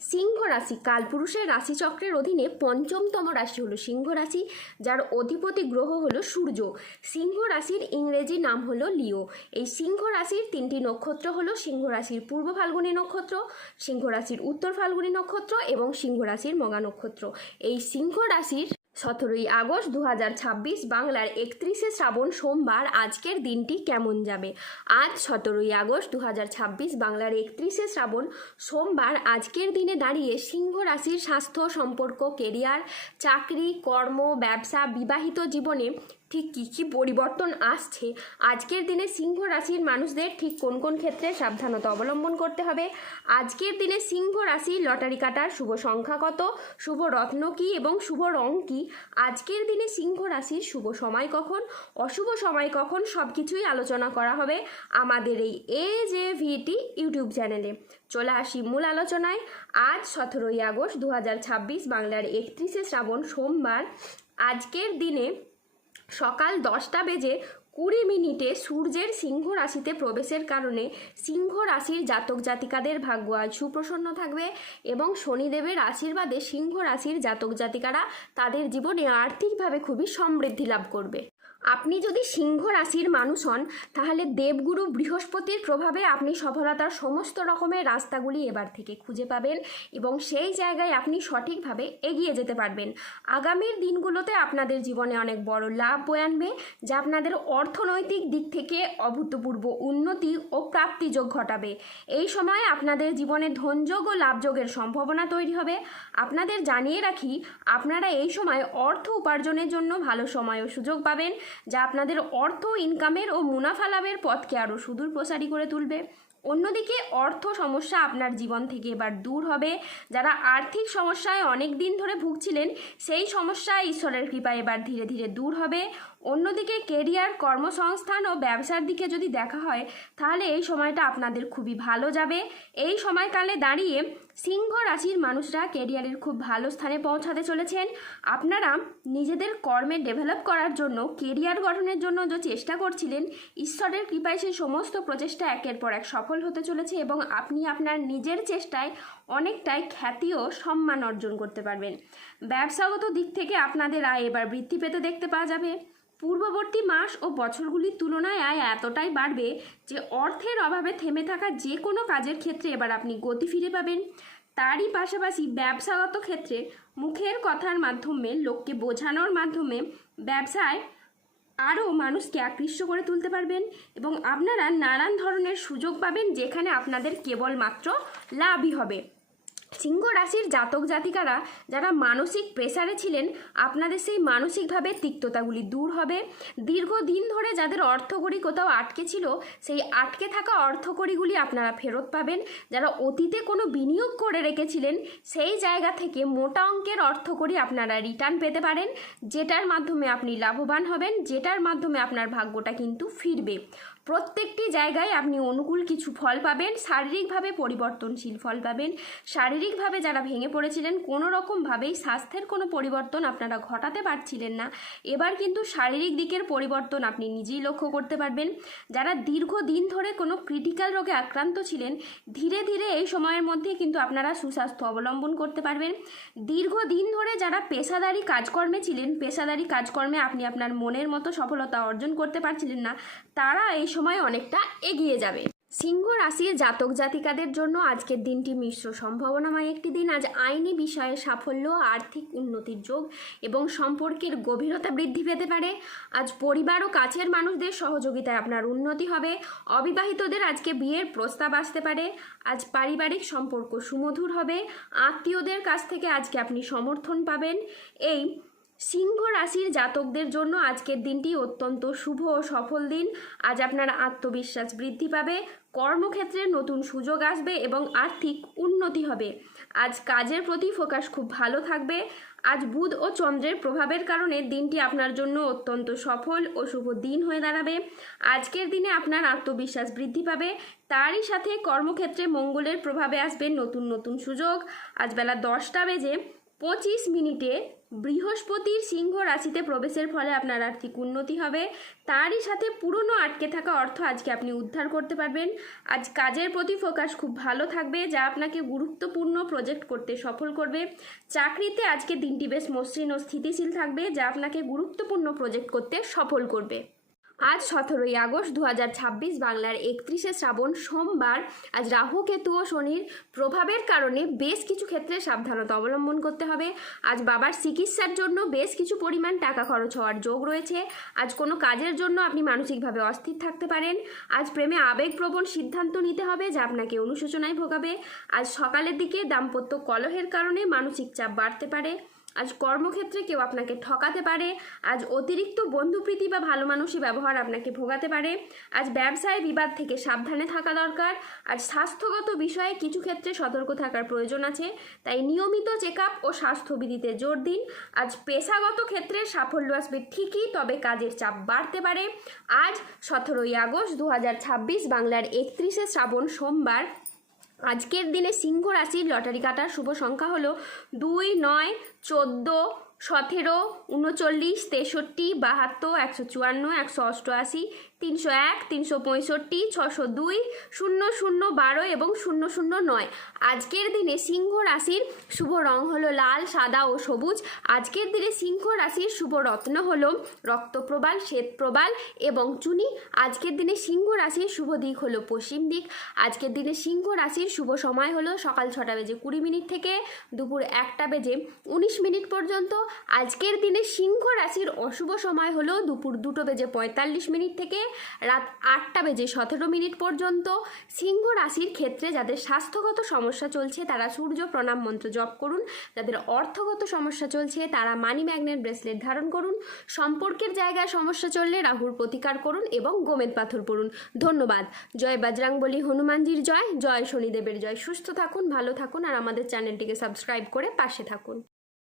সিংহ রাশি কালপুরুষের রাশিচক্রের অধীনে পঞ্চমতম রাশি হলো সিংহ রাশি, যার অধিপতি গ্রহ হলো সূর্য। সিংহ রাশির ইংরেজি নাম হলো লিও। এই সিংহ রাশির তিনটি নক্ষত্র হলো সিংহ রাশির পূর্ব ফাল্গুনী নক্ষত্র, সিংহ রাশির উত্তর ফাল্গুনী নক্ষত্র এবং সিংহ রাশির মঘা নক্ষত্র। এই সিংহ রাশির 17ই আগস্ট 2026 বাংলার 31শে শ্রাবণ সোমবার আজকের দিনটি কেমন যাবে। আজ 17ই আগস্ট 2026 বাংলার 31শে শ্রাবণ সোমবার আজকের দিনে দাঁড়িয়ে সিংহ রাশির স্বাস্থ্য, সম্পর্ক, কেরিয়ার, চাকরি, কর্ম, ব্যবসা, বিবাহিত জীবনে ঠিক কী কী পরিবর্তন আসছে, আজকের দিনে সিংহ রাশির মানুষদের ঠিক কোন কোন ক্ষেত্রে সাবধানতা অবলম্বন করতে হবে, আজকের দিনে সিংহ রাশি লটারি কাটার শুভ সংখ্যা কত, শুভ রত্ন কী এবং শুভ রং কী, আজকের দিনে সিংহ রাশির শুভ সময় কখন, অশুভ সময় কখন, সব কিছুই আলোচনা করা হবে আমাদের এই AJVT ইউটিউব চ্যানেলে। চলে আসি মূল আলোচনায়। আজ 17ই আগস্ট 2026 বাংলার 31শে শ্রাবণ সোমবার আজকের দিনে সকাল 10:20 সূর্যের সিংহ রাশিতে প্রবেশের কারণে সিংহ রাশির জাতক জাতিকাদের ভাগ্য আজ সুপ্রসন্ন থাকবে এবং শনিদেবের আশীর্বাদে সিংহ রাশির জাতক জাতিকারা তাদের জীবনে আর্থিকভাবে খুবই সমৃদ্ধি লাভ করবে। আপনি যদি সিংহ রাশির মানুষ হন তাহলে দেবগুরু বৃহস্পতির প্রভাবে আপনি সফলতার সমস্ত রকমের রাস্তাগুলি এবার থেকে খুঁজে পাবেন এবং সেই জায়গায় আপনি সঠিকভাবে এগিয়ে যেতে পারবেন। আগামীর দিনগুলোতে আপনাদের জীবনে অনেক বড় লাভ বয়ে আনবে, যা আপনাদের অর্থনৈতিক দিক থেকে অভূতপূর্ব উন্নতি ও প্রাপ্তিযোগ ঘটাবে। এই সময় আপনাদের জীবনে ধনযোগ ও লাভযোগের সম্ভাবনা তৈরি হবে। আপনাদের জানিয়ে রাখি, আপনারা এই সময় অর্থ উপার্জনের জন্য ভালো সময় ও সুযোগ পাবেন, যা আপনাদের অর্থ ইনকামের ও মুনাফা লাভের পথকে আরও সুদূর প্রসারী করে তুলবে। অন্যদিকে অর্থ সমস্যা আপনার জীবন থেকে এবার দূর হবে। যারা আর্থিক সমস্যায় অনেক দিন ধরে ভুগছিলেন, সেই সমস্যা ঈশ্বরের কৃপায় এবার ধীরে ধীরে দূর হবে। অন্যদিকে কেরিয়ার, কর্মসংস্থান ও ব্যবসার দিকে যদি দেখা হয় তাহলে এই সময়টা আপনাদের খুবই ভালো যাবে। এই সময়কালে দাঁড়িয়ে সিংহ রাশির মানুষরা কেরিয়ারের খুব ভালো স্থানে পৌঁছাতে চলেছেন। আপনারা নিজেদের কর্মে ডেভেলপ করার জন্য, কেরিয়ার গঠনের জন্য যে চেষ্টা করছিলেন, ঈশ্বরের কৃপায় সেই সমস্ত প্রচেষ্টা একের পর এক সফল হতে চলেছে এবং আপনি আপনার নিজের চেষ্টায় অনেকটাই খ্যাতি ও সম্মান অর্জন করতে পারবেন। ব্যবসাগত দিক থেকে আপনাদের আয় এবার বৃদ্ধি পেতে দেখতে পাওয়া যাবে। পূর্ববর্তী মাস ও বছরগুলির তুলনায় আয় এতটাই বাড়বে যে অর্থের অভাবে থেমে থাকা যে কোনো কাজের ক্ষেত্রে এবার আপনি গতি ফিরে পাবেন। তারই পাশাপাশি ব্যবসাগত ক্ষেত্রে মুখের কথার মাধ্যমে, লোককে বোঝানোর মাধ্যমে ব্যবসায় আরও মানুষকে আকৃষ্ট করে তুলতে পারবেন এবং আপনারা নানান ধরনের সুযোগ পাবেন, যেখানে আপনাদের কেবলমাত্র লাভই হবে। সিংহ রাশির জাতক জাতিকারা যারা মানসিক প্রেসারে ছিলেন, আপনাদের সেই মানসিকভাবে তিক্ততাগুলি দূর হবে। দীর্ঘদিন ধরে যাদের অর্থকড়ি কোথাও আটকে ছিল, সেই আটকে থাকা অর্থকড়িগুলি আপনারা ফেরত পাবেন। যারা অতীতে কোনো বিনিয়োগ করে রেখেছিলেন, সেই জায়গা থেকে মোটা অঙ্কের অর্থকড়ি আপনারা রিটার্ন পেতে পারেন, যেটার মাধ্যমে আপনি লাভবান হবেন, যেটার মাধ্যমে আপনার ভাগ্যটা কিন্তু ফিরবে। প্রত্যেকটি জায়গায় আপনি অনুকূল কিছু ফল পাবেন, শারীরিকভাবে পরিবর্তনশীল ফল পাবেন। শারীরিকভাবে যারা ভেঙে পড়েছিলেন, কোনো রকমভাবেই স্বাস্থ্যের কোনো পরিবর্তন আপনারা ঘটাতে পারছিলেন না, এবার কিন্তু শারীরিক দিকের পরিবর্তন আপনি নিজেই লক্ষ্য করতে পারবেন। যারা দীর্ঘদিন ধরে কোনো ক্রিটিক্যাল রোগে আক্রান্ত ছিলেন, ধীরে ধীরে এই সময়ের মধ্যে কিন্তু আপনারা সুস্বাস্থ্য অবলম্বন করতে পারবেন। দীর্ঘদিন ধরে যারা পেশাদারি কাজকর্মে ছিলেন, পেশাদারি কাজকর্মে আপনি আপনার মনের মতো সফলতা অর্জন করতে পারছিলেন না, তারা এই সময় অনেকটা এগিয়ে যাবে। সিংহ রাশির জাতক জাতিকাদের জন্য আজকের দিনটি মিশ্র সম্ভাবনাময় একটি দিন। আজ আইনি বিষয়ে সাফল্য, আর্থিক উন্নতির যোগ এবং সম্পর্কের গভীরতা বৃদ্ধি পেতে পারে। আজ পরিবার ও কাছের মানুষদের সহযোগিতায় আপনার উন্নতি হবে। অবিবাহিতদের আজকে বিয়ের প্রস্তাব আসতে পারে। আজ পারিবারিক সম্পর্ক সুমধুর হবে। আত্মীয়দের কাছ থেকে আজকে আপনি সমর্থন পাবেন। এই সিংহ রাশির জাতকদের জন্য আজকের দিনটি অত্যন্ত শুভ ও সফল দিন। আজ আপনার আত্মবিশ্বাস বৃদ্ধি পাবে, কর্মক্ষেত্রে নতুন সুযোগ আসবে এবং আর্থিক উন্নতি হবে। আজ কাজের প্রতি ফোকাস খুব ভালো থাকবে। আজ বুধ ও চন্দ্রের প্রভাবের কারণে দিনটি আপনার জন্য অত্যন্ত সফল ও শুভ দিন হয়ে দাঁড়াবে। আজকের দিনে আপনার আত্মবিশ্বাস বৃদ্ধি পাবে, তারই সাথে কর্মক্ষেত্রে মঙ্গলের প্রভাবে আসবে নতুন নতুন সুযোগ। আজ বেলা 10টা বেজে 25 মিনিটে বৃহস্পতির সিংহ রাশিতে প্রবেশের ফলে আপনার আর্থিক উন্নতি হবে। তারই সাথে পুরনো আটকে থাকা অর্থ আজকে আপনি উদ্ধার করতে পারবেন। আজ কাজের প্রতি ফোকাস খুব ভালো থাকবে, যা আপনাকে গুরুত্বপূর্ণ প্রজেক্ট করতে সফল করবে। চাকরিতে আজকে দিনটি বেশ মসৃণ ও স্থিতিশীল থাকবে, যা আপনাকে গুরুত্বপূর্ণ প্রজেক্ট করতে সফল করবে। আজ 17ই আগস্ট 2026 বাংলার 31শে শ্রাবণ সোমবার। আজ রাহু কেতু ও শনির প্রভাবের কারণে বেশ কিছু ক্ষেত্রে সাবধানতা অবলম্বন করতে হবে। আজ বাবার চিকিৎসার জন্য বেশ কিছু পরিমাণ টাকা খরচ হওয়ার যোগ রয়েছে। আজ কোনো কাজের জন্য আপনি মানসিকভাবে অস্থির থাকতে পারেন। আজ প্রেমে আবেগপ্রবণ সিদ্ধান্ত নিতে হবে, যা আপনাকে অনুশোচনায় ভোগাবে। আজ সকালের দিকে দাম্পত্য কলহের কারণে মানসিক চাপ বাড়তে পারে। আজ কর্মক্ষেত্রে কেউ আপনাকে ঠকাতে পারে। আজ অতিরিক্ত বন্ধুপ্রীতি বা ভালো মানুষই ব্যবহার আপনাকে ভোগাতে পারে। আজ ব্যবসায় বিবাদ থেকে সাবধানে থাকা দরকার। আজ স্বাস্থ্যগত বিষয়ে কিছু ক্ষেত্রে সতর্ক থাকার প্রয়োজন আছে, তাই নিয়মিত চেক আপ ও স্বাস্থ্যবিধিতে জোর দিন। আজ পেশাগত ক্ষেত্রে সাফল্য আসবে ঠিকই, তবে কাজের চাপ বাড়তে পারে। আজ 17ই আগস্ট 2026 বাংলার 31শে শ্রাবণ সোমবার। আজকের দিনে সিংহ রাশির লটারি কাটার শুভ সংখ্যা হলো 2, 9, 14, 17, 39, 63, 72, 154, 188, 301, 365, 602, 00, 12 এবং 009। আজকের দিনে সিংহ রাশির শুভ রং হলো লাল, সাদা ও সবুজ। আজকের দিনে সিংহ রাশির শুভ রত্ন হলো রক্তপ্রবাল, শ্বেতপ্রবাল এবং চুনি। আজকের দিনে সিংহ রাশির শুভ দিক হলো পশ্চিম দিক। আজকের দিনে সিংহ রাশির শুভ সময় হলো সকাল 6:20 থেকে দুপুর 1:19 পর্যন্ত। আজকের দিনে সিংহ রাশির অশুভ সময় হলো দুপুর 2:45 থেকে রাত 8:17 পর্যন্ত। সিংহ রাশির ক্ষেত্রে যাদের স্বাস্থ্যগত সমস্যা চলছে তারা সূর্য প্রণাম মন্ত্র জপ করুন। যাদের অর্থগত সমস্যা চলছে তারা মানি ম্যাগনেট ব্রেসলেট ধারণ করুন। সম্পর্কের জায়গায় সমস্যা চললে রাহুর প্রতিকার করুন এবং গোমেদ পাথর পড়ুন। ধন্যবাদ। জয় বজরংবলী, হনুমানজির জয়, জয় শনিদেবের জয়। সুস্থ থাকুন, ভালো থাকুন আর আমাদের চ্যানেলটিকে সাবস্ক্রাইব করে পাশে থাকুন।